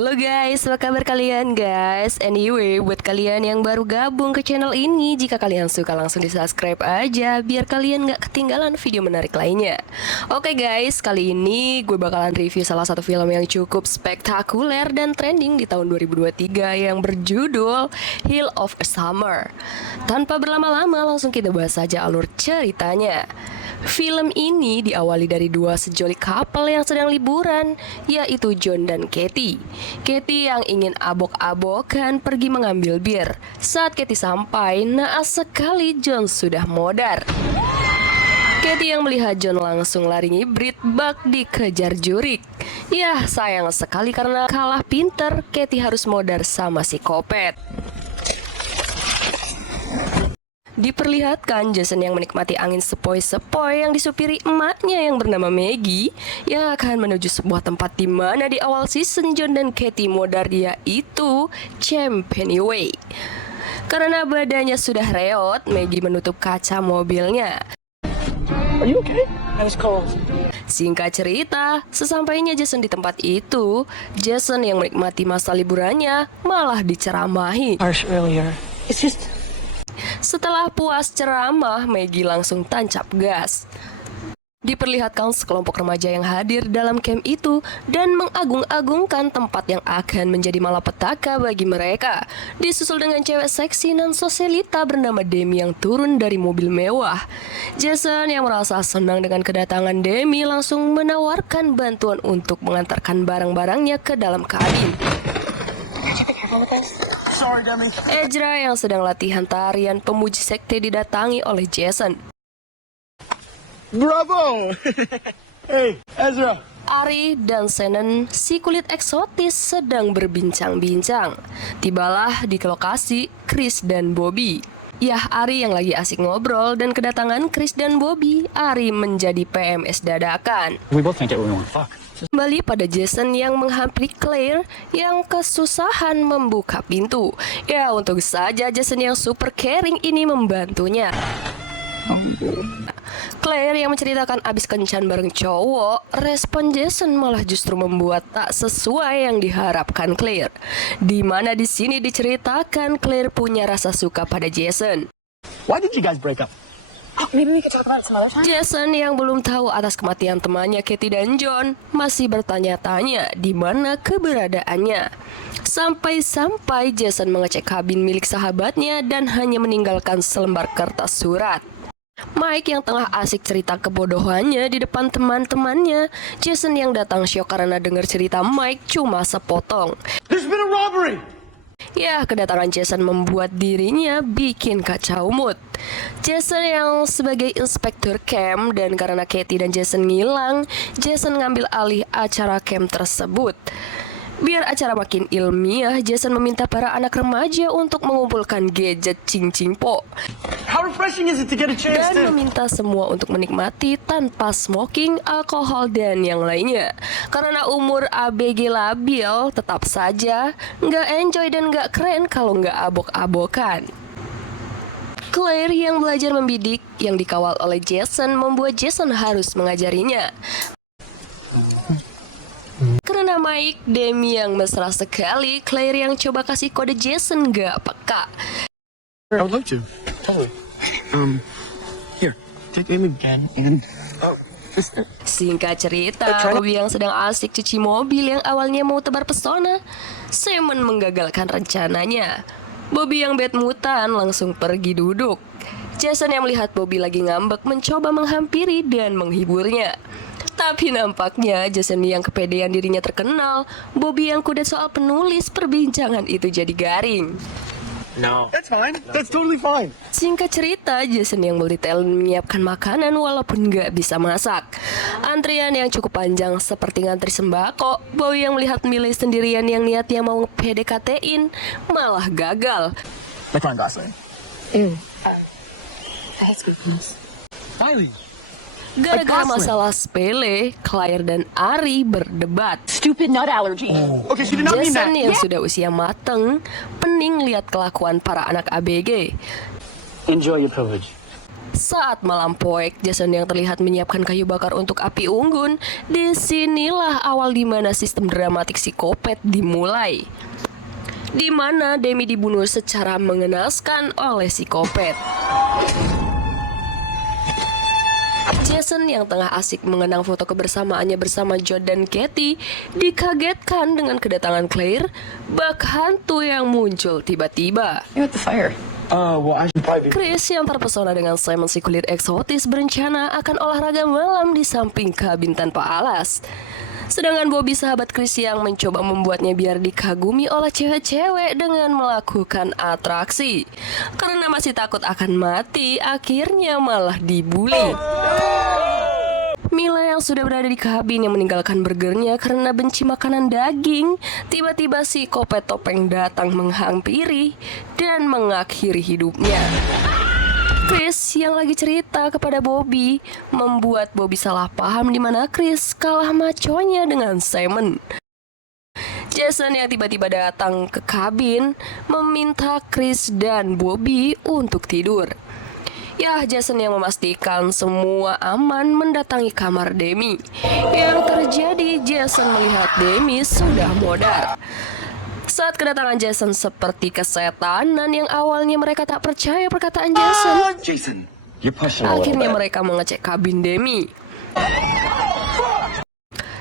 Halo guys, apa kabar kalian guys? Anyway, buat kalian yang baru gabung ke channel ini, jika kalian suka langsung di subscribe aja biar kalian gak ketinggalan video menarik lainnya. Oke guys, kali ini gue bakalan review salah satu film yang cukup spektakuler dan trending di tahun 2023 yang berjudul Hill of Summer. Tanpa berlama-lama, langsung kita bahas saja alur ceritanya. Film ini diawali dari dua sejoli couple yang sedang liburan, yaitu John dan Katie. Katie yang ingin abok-abokan pergi mengambil bir. Saat Katie sampai, naas sekali John sudah modar. Katie yang melihat John langsung lari ngibrit bak dikejar jurik. Yah, sayang sekali karena kalah pinter, Katie harus modar sama si kopet. Diperlihatkan Jason yang menikmati angin sepoi-sepoi yang disupiri emaknya yang bernama Maggie yang akan menuju sebuah tempat di mana di awal season John dan Katie modar yaitu Camp Pennyway. Karena badannya sudah reot, Maggie menutup kaca mobilnya. Are you okay? I was cold. Singkat cerita, sesampainya Jason di tempat itu, Jason yang menikmati masa liburannya malah diceramahi. Harsh earlier. It's just... Setelah puas ceramah, Maggie langsung tancap gas. Diperlihatkan sekelompok remaja yang hadir dalam camp itu dan mengagung-agungkan tempat yang akan menjadi malapetaka bagi mereka. Disusul dengan cewek seksi non sosialita bernama Demi yang turun dari mobil mewah. Jason yang merasa senang dengan kedatangan Demi langsung menawarkan bantuan untuk mengantarkan barang-barangnya ke dalam kabin. Sorry, Demi. Ezra yang sedang latihan tarian pemuji sekte didatangi oleh Jason. Bravo! Hey, Ezra. Ari dan Shannon, si kulit eksotis, sedang berbincang-bincang. Tibalah di lokasi Chris dan Bobby. Yah, Ari yang lagi asik ngobrol dan kedatangan Chris dan Bobby, Ari menjadi PMS dadakan. We both can't get what we want. Fuck. Kembali pada Jason yang menghampiri Claire yang kesusahan membuka pintu. Ya, untung saja Jason yang super caring ini membantunya. Claire yang menceritakan abis kencan bareng cowok, respon Jason malah justru membuat tak sesuai yang diharapkan Claire. Di mana di sini diceritakan Claire punya rasa suka pada Jason. Why did you guys break up? Maybe we could talk about it some other time. Jason yang belum tahu atas kematian temannya Katie dan John masih bertanya-tanya di mana keberadaannya. Sampai-sampai Jason mengecek kabin milik sahabatnya dan hanya meninggalkan selembar kertas surat. Mike yang tengah asik cerita kebodohannya di depan teman-temannya. Jason yang datang syok karena dengar cerita Mike cuma sepotong. There's been a robbery! Ya, kedatangan Jason membuat dirinya bikin kacau mood. Jason yang sebagai inspektur camp dan karena Katie dan Jason ngilang, Jason ngambil alih acara camp tersebut. Biar acara makin ilmiah, Jason meminta para anak remaja untuk mengumpulkan gadget cincin-po How refreshing is it to get a chance dan to... meminta semua untuk menikmati tanpa smoking, alkohol, dan yang lainnya. Karena umur ABG labil, tetap saja nggak enjoy dan nggak keren kalau nggak abok-abokan. Claire yang belajar membidik yang dikawal oleh Jason membuat Jason harus mengajarinya. Karena Mike, Demi yang mesra sekali, Claire yang coba kasih kode Jason gak peka. I would love to. Totally. Here, take Amy again and... Singkat cerita, Bobby yang sedang asik cuci mobil yang awalnya mau tebar pesona, Simon menggagalkan rencananya. Bobby yang bad moodan langsung pergi duduk. Jason yang melihat Bobby lagi ngambek mencoba menghampiri dan menghiburnya. Tapi nampaknya Jason yang kepedean dirinya terkenal, Bobby yang kudet soal penulis perbincangan itu jadi garing. No. That's fine. That's totally fine. Singkat cerita, Jason yang berdetail menyiapkan makanan walaupun nggak bisa masak. Antrian yang cukup panjang seperti ngantri sembako. Bowie yang melihat Miley sendirian yang niatnya mau PDKT-in malah gagal. Like Ryan Gosling. That's good news. Miley. Gara-gara masalah sepele, Claire dan Ari berdebat. Stupid nut allergy. Okay, she did not mean Jason that. yang sudah usia mateng, pening lihat kelakuan para anak ABG. Enjoy your privilege. Saat malam poek, Jason yang terlihat menyiapkan kayu bakar untuk api unggun. Disinilah awal dimana sistem dramatik psikopat dimulai, di mana Demi dibunuh secara mengenaskan oleh psikopat. Jason yang tengah asik mengenang foto kebersamaannya bersama John dan Katie dikagetkan dengan kedatangan Claire, bak hantu yang muncul tiba-tiba. You at the fire. Well, I should probably be... Chris yang terpesona dengan Simon si kulit eksotis berencana akan olahraga malam di samping kabin tanpa alas. Sedangkan Bobby sahabat Chris yang mencoba membuatnya biar dikagumi oleh cewek-cewek dengan melakukan atraksi. Karena masih takut akan mati, akhirnya malah dibully. Mila yang sudah berada di kabin yang meninggalkan burgernya karena benci makanan daging. Tiba-tiba si psikopat topeng datang menghampiri dan mengakhiri hidupnya. Chris yang lagi cerita kepada Bobby membuat Bobby salah paham di mana Chris kalah maconya dengan Simon. Jason yang tiba-tiba datang ke kabin meminta Chris dan Bobby untuk tidur. Ya, Jason yang memastikan semua aman mendatangi kamar Demi. Yang terjadi, Jason melihat Demi sudah modar. Saat kedatangan Jason seperti kesetanan yang awalnya mereka tak percaya perkataan Jason. Jason, you're pushing a little Akhirnya bit. mereka mengecek kabin Demi.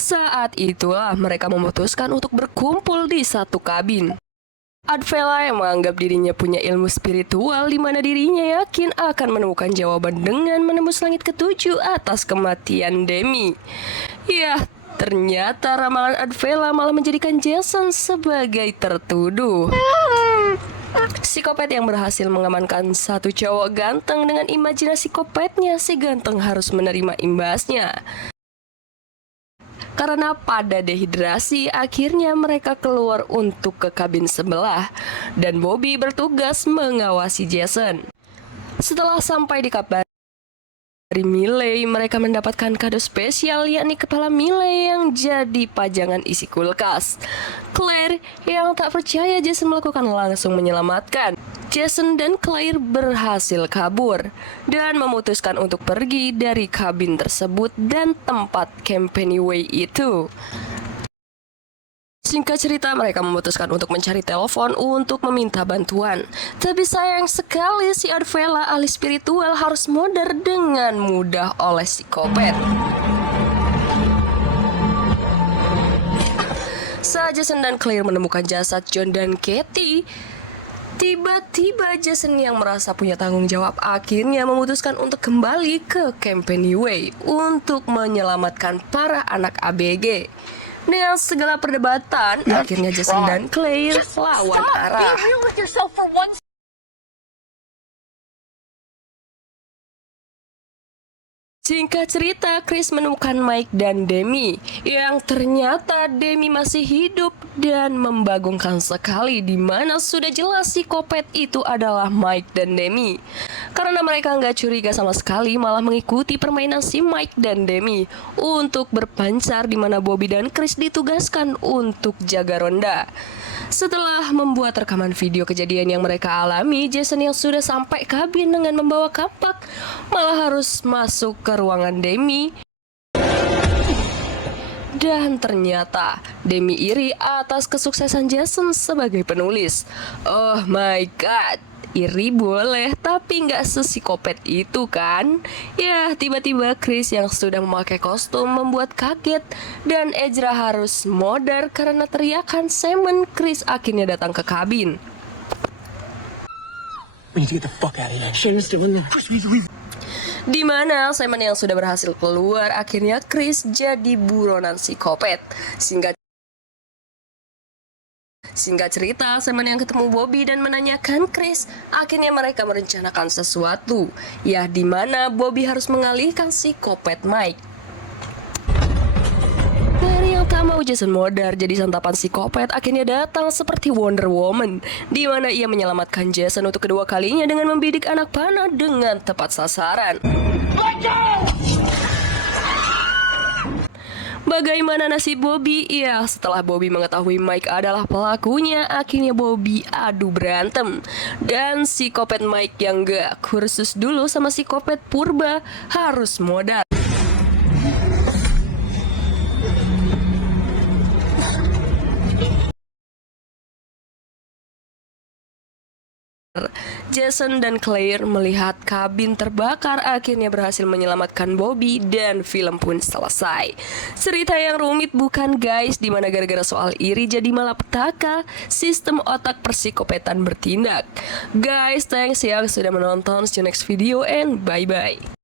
Saat itulah mereka memutuskan untuk berkumpul di satu kabin. Advela yang menganggap dirinya punya ilmu spiritual di mana dirinya yakin akan menemukan jawaban dengan menembus langit ketujuh atas kematian Demi. Ya, ternyata ramalan Advela malah menjadikan Jason sebagai tertuduh. Psikopat yang berhasil mengamankan satu cowok ganteng dengan imajinasi psikopatnya, si ganteng harus menerima imbasnya. Karena pada dehidrasi, akhirnya mereka keluar untuk ke kabin sebelah dan Bobby bertugas mengawasi Jason. Setelah sampai di kamar dari Miley, mereka mendapatkan kado spesial yakni kepala Miley yang jadi pajangan isi kulkas. Claire yang tak percaya Jason melakukan langsung menyelamatkan. Jason dan Claire berhasil kabur dan memutuskan untuk pergi dari kabin tersebut dan tempat Camp Pennyway itu. Singkat cerita, mereka memutuskan untuk mencari telepon untuk meminta bantuan. Tapi sayang sekali si Advela ahli spiritual harus modar dengan mudah oleh psikopat. Saat Jason dan Claire menemukan jasad John dan Katie, tiba-tiba Jason yang merasa punya tanggung jawab akhirnya memutuskan untuk kembali ke Camp Pennyway untuk menyelamatkan para anak ABG. Dengan segala perdebatan, akhirnya Jason dan Claire lawan arah. Be real with yourself for once. Singkat cerita, Chris menemukan Mike dan Demi, yang ternyata Demi masih hidup dan membagongkan sekali di mana sudah jelas psikopat itu adalah Mike dan Demi. Karena mereka nggak curiga sama sekali, malah mengikuti permainan si Mike dan Demi untuk berpancar di mana Bobby dan Chris ditugaskan untuk jaga ronda. Setelah membuat rekaman video kejadian yang mereka alami, Jason yang sudah sampai kabin dengan membawa kampak malah harus masuk ke ruangan Demi. Dan ternyata Demi iri atas kesuksesan Jason sebagai penulis. Oh my god, iri boleh tapi nggak sesikopat itu kan. Ya, tiba-tiba Chris yang sudah memakai kostum membuat kaget dan Ezra harus modar karena teriakan Simon. Chris akhirnya datang ke kabin. We need to get the fuck out of here. Shannon's still in there. Chris, we leave. Di mana Simon yang sudah berhasil keluar, akhirnya Chris jadi buronan psikopat. Singkat cerita, Simon yang ketemu Bobby dan menanyakan Chris, akhirnya mereka merencanakan sesuatu, ya di mana Bobby harus mengalihkan psikopat Mike. Claire yang tak mau Jason modar jadi santapan psikopat akhirnya datang seperti Wonder Woman, di mana ia menyelamatkan Jason untuk kedua kalinya dengan membidik anak panah dengan tepat sasaran. Bagaimana nasib Bobby? Ya, setelah Bobby mengetahui Mike adalah pelakunya, akhirnya Bobby adu berantem. Dan psikopat Mike yang gak kursus dulu sama psikopat purba harus modal. Jason dan Claire melihat kabin terbakar, akhirnya berhasil menyelamatkan Bobby dan film pun selesai. Cerita yang rumit bukan guys, dimana gara-gara soal iri jadi malapetaka, sistem otak persikopetan bertindak. Guys, thanks ya sudah menonton. See you next video and bye-bye.